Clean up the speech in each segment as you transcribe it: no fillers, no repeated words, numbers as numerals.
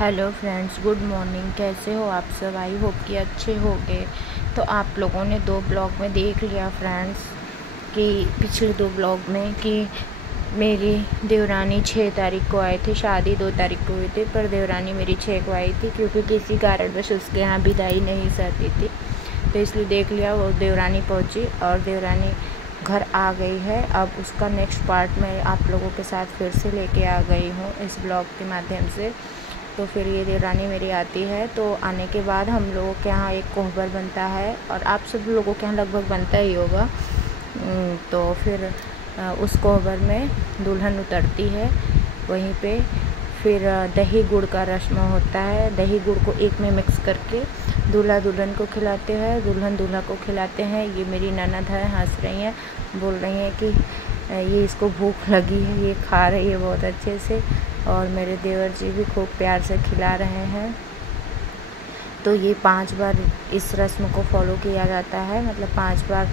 Hello friends, good morning. कैसे हो आप सब? आई होप कि अच्छे होंगे। तो आप लोगों ने 2 ब्लॉग में देख लिया फ्रेंड्स कि पिछले 2 ब्लॉग में कि मेरी देवरानी 6 तारीख को आई थी। शादी 2 तारीख को हुई थी, पर देवरानी मेरी 6 को आई थी क्योंकि किसी कारणवश उसके यहाँ विदाई नहीं सहती थी। तो इसलिए देख लिया, वो देवरानी पहुँची और देवरानी घर आ गई है। अब उसका नेक्स्ट पार्ट मैं आप लोगों के साथ फिर से लेके आ गई हूँ इस ब्लॉग के माध्यम से। तो फिर ये देवरानी मेरी आती है, तो आने के बाद हम लोगों के यहाँ एक कोहबर बनता है और आप सब लोगों के यहाँ लगभग बनता ही होगा। तो फिर उस कोहबर में दुल्हन उतरती है। वहीं पे फिर दही गुड़ का रस्म होता है। दही गुड़ को एक में मिक्स करके दूल्हा दुल्हन को खिलाते हैं, दुल्हन दूल्हा को खिलाते हैं। ये मेरी ननद है, हंस रही हैं, बोल रही हैं कि ये इसको भूख लगी है, ये खा रही है बहुत अच्छे से। और मेरे देवर जी भी खूब प्यार से खिला रहे हैं। तो ये 5 बार इस रस्म को फॉलो किया जाता है, मतलब 5 बार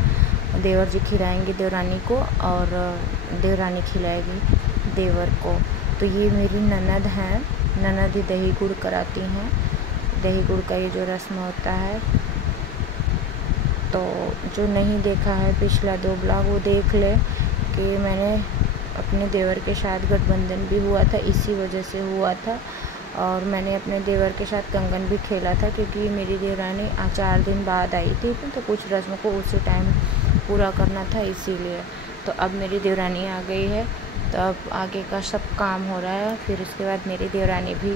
देवर जी खिलाएंगे देवरानी को और देवरानी खिलाएगी देवर को। तो ये मेरी ननद हैं, ननद ही दही गुड़ कराती हैं। दही गुड़ का ये जो रस्म होता है, तो जो नहीं देखा है पिछला 2 ब्लॉग वो देख ले कि मैंने अपने देवर के साथ गठबंधन भी हुआ था, इसी वजह से हुआ था। और मैंने अपने देवर के साथ कंगन भी खेला था क्योंकि मेरी देवरानी 4 दिन बाद आई थी, तो कुछ रस्म को उसी टाइम पूरा करना था इसीलिए। तो अब मेरी देवरानी आ गई है, तो अब आगे का सब काम हो रहा है। फिर उसके बाद मेरी देवरानी भी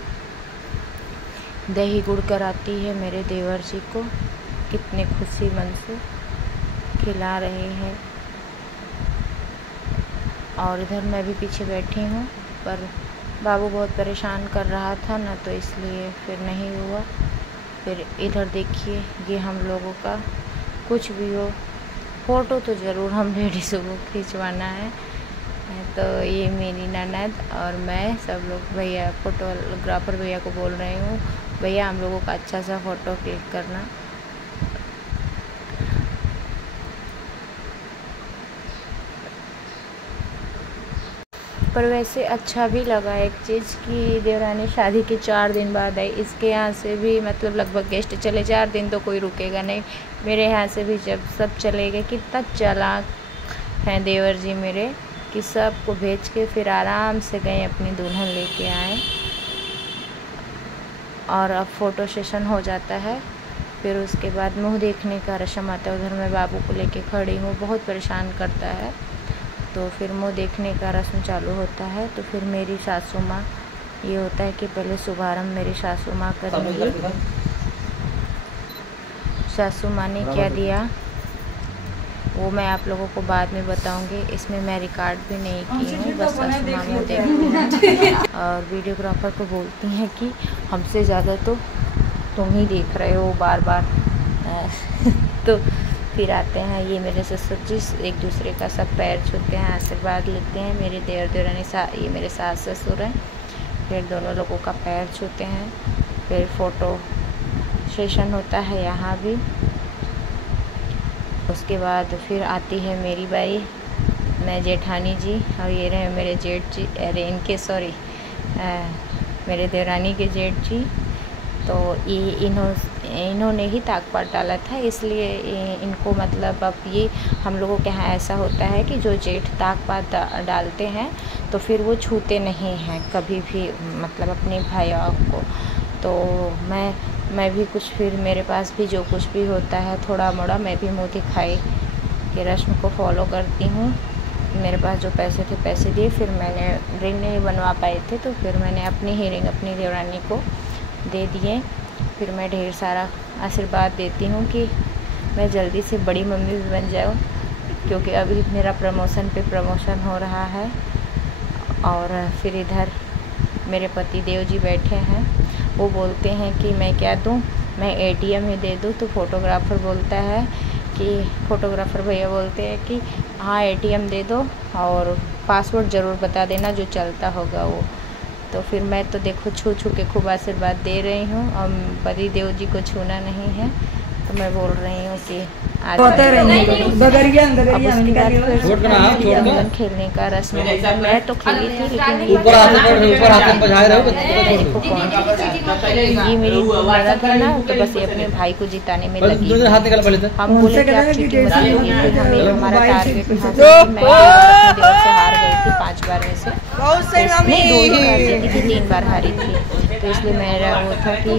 दही गुड़ कराती है मेरे देवर जी को। कितने खुशी मन से खिला रहे हैं। और इधर मैं भी पीछे बैठी हूँ, पर बाबू बहुत परेशान कर रहा था ना, तो इसलिए फिर नहीं हुआ। फिर इधर देखिए, ये हम लोगों का कुछ भी हो, फ़ोटो तो ज़रूर हम लेडीज़ों को खिंचवाना है। तो ये मेरी ननद और मैं सब लोग भैया, फोटोग्राफर भैया को बोल रही हूँ, भैया हम लोगों का अच्छा सा फ़ोटो क्लिक करना। पर वैसे अच्छा भी लगा एक चीज़ कि देवरानी शादी के 4 दिन बाद आई। इसके यहाँ से भी मतलब लगभग गेस्ट चले, 4 दिन तो कोई रुकेगा नहीं। मेरे यहाँ से भी जब सब चले गए, कितना चालाक हैं देवर जी मेरे कि सबको भेज के फिर आराम से गए, अपनी दुल्हन लेके आए। और अब फ़ोटो सेशन हो जाता है। फिर उसके बाद मुँह देखने का रस्म आता है। उधर मैं बाबू को लेके खड़ी हूँ, बहुत परेशान करता है। तो फिर मुँह देखने का रस्म चालू होता है। तो फिर मेरी सासू माँ, ये होता है कि पहले शुभारंभ मेरी सासू माँ करेंगी। सासू माँ ने क्या दिया वो मैं आप लोगों को बाद में बताऊंगी। इसमें मैं रिकॉर्ड भी नहीं की हूँ, बस सासू माँ मुँह देखती हैं और वीडियोग्राफर को बोलती हैं कि हमसे ज़्यादा तो तुम ही देख रहे हो बार बार। तो फिर आते हैं ये मेरे ससुर जी, एक दूसरे का सब पैर छूते हैं, आशीर्वाद लेते हैं। मेरे देवर देवरानी ये मेरे सास ससुर हैं। फिर दोनों लोगों का पैर छूते हैं। फिर फ़ोटो सेशन होता है यहाँ भी। उसके बाद फिर आती है मेरी बारी, मैं जेठानी जी, और ये रहे मेरे जेठ जी, अरे इनके सॉरी मेरे देवरानी के जेठ जी। तो ये इन्होंने ही ताक पात डाला था, इसलिए इनको मतलब अब ये हम लोगों के यहाँ ऐसा होता है कि जो जेठ ताक पात डालते हैं तो फिर वो छूते नहीं हैं कभी भी, मतलब अपने भाइयों को। तो मैं भी कुछ, फिर मेरे पास भी जो कुछ भी होता है थोड़ा मोड़ा, मैं भी मुँह दिखाई के रस्म को फॉलो करती हूँ। मेरे पास जो पैसे थे पैसे दिए, फिर मैंने रिंग नहीं बनवा पाए थे तो फिर मैंने अपनी ही रिंग अपनी देवरानी को दे दिए। फिर मैं ढेर सारा आशीर्वाद देती हूँ कि मैं जल्दी से बड़ी मम्मी भी बन जाऊँ, क्योंकि अभी मेरा प्रमोशन पे प्रमोशन हो रहा है। और फिर इधर मेरे पति देव जी बैठे हैं, वो बोलते हैं कि मैं क्या दूँ, मैं ATM ही दे दूँ। तो फोटोग्राफर बोलता है कि फोटोग्राफर भैया बोलते हैं कि हाँ ATM दे दो और पासवर्ड ज़रूर बता देना जो चलता होगा वो। तो फिर मैं तो देखो छू के खूब आशीर्वाद दे रही हूँ और पति देव जी को छूना नहीं है। तो मैं बोल रही हूँ कि अंगन खेलने का रस्म। मैं तो खेली थी लेकिन ये मेरी मदद है ना, तो बस ये अपने भाई को जिताने में लगी। हम बोले कि आप चीटिंग मत करिए, हमें हमारा टारगेट था। मैं से हार गई थी 5 बार में से, नहीं 2 ही बार जीती थी, 3 बार हारी थी। तो इसलिए मेरा वो था कि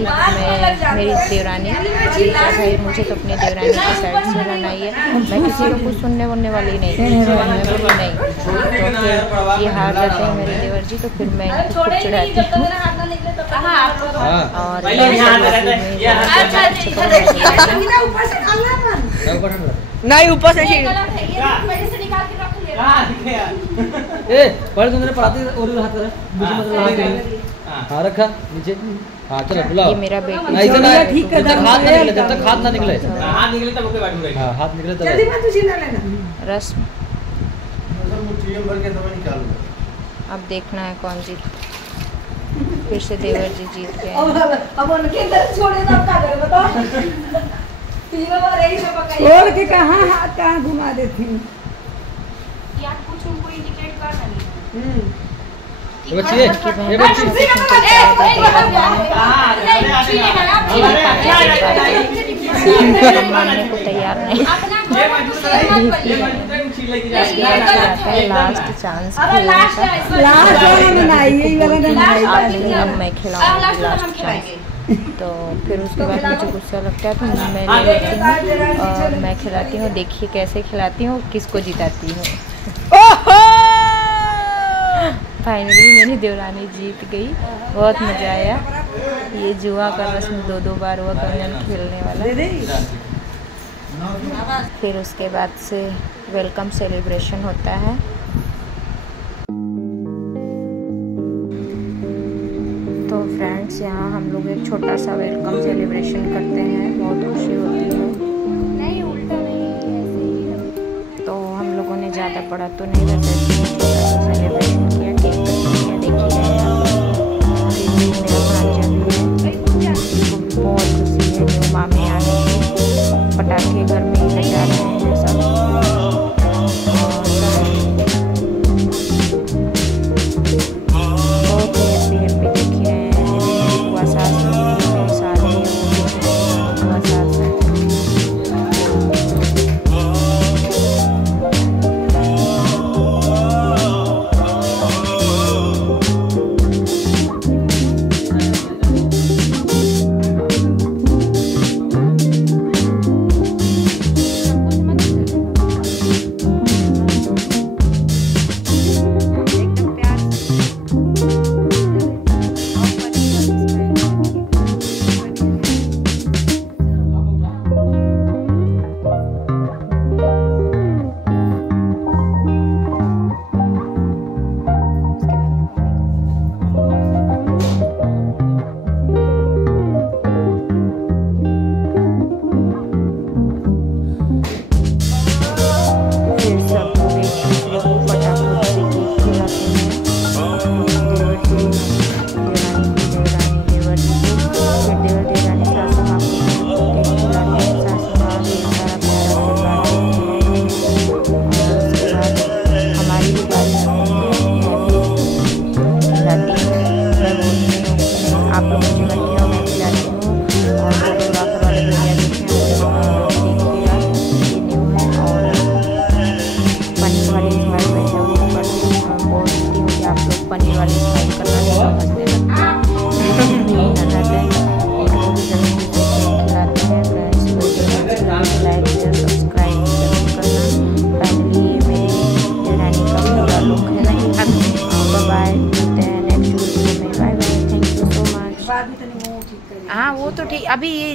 मेरी देवरानी जीता भाई, मुझे तो अपने देवरानी की साइड से रहना ही है। मैं किसी को कुछ सुनने वनने वाली नहीं थी, मैं बोली नहीं। तो फिर ये हार जाते हैं मेरे देवर जी, तो फिर मैं इनको खूब चिढ़ाती हूँ। और नहीं ऊपर से हाँ रखा नीचे। हाँ चलो बुलाओ। ये मेरा बेटी ठीक है, जब तक हाथ ना निकले तब ओके बात होगी। हाँ हाथ निकले तब जल्दी मत छीना लेना रस्म। अब देखना है कौन जीत। फिर से देवर जी जीत गए। अब उनके अंदर छोड़े तो क्या करे बताओ। 3 बार यही सब पकाई छोड़ के कहां हाथ कहां घुमा देती यार, कुछ उनको इंडिकेट कर रही है। ये बच्ची ये बच्ची मानने को तैयार नहीं। लास्ट चांस अब मैं खिलाऊंगी लास्ट चांस। तो फिर उसके बाद मुझे गुस्सा लगता है, तो मैं ले लेती हूँ और मैं खिलाती हूँ। देखिए कैसे खिलाती हूँ, किसको जिताती हूँ। फाइनली मेरी देवरानी जीत गई, बहुत मज़ा आया। ये जुआ का रस्म 2 बार हुआ कंगन खेलने वाला। फिर उसके बाद से वेलकम सेलिब्रेशन होता है। तो फ्रेंड्स यहाँ हम लोग एक छोटा सा वेलकम सेलिब्रेशन करते हैं, बहुत खुशी होती है। नहीं उल्टा नहीं, ऐसे ही। तो हम लोगों ने ज़्यादा बड़ा तो नहीं, बस ऐसे ही छोटा सा सेलिब्रेशन किया। केक कटिंग किया, देखिए मेरा भांजा भी है, उसको भी बहुत खुशी है। न्यू मामी आ गई, पटाखे घर में ही बजा रहे हैं सब। बहुत ही हैप्पी हैप्पी दिख रहे हैं। बुआ सास शादी है, बुआ सास है। हाँ वो तो ठीक। अभी ये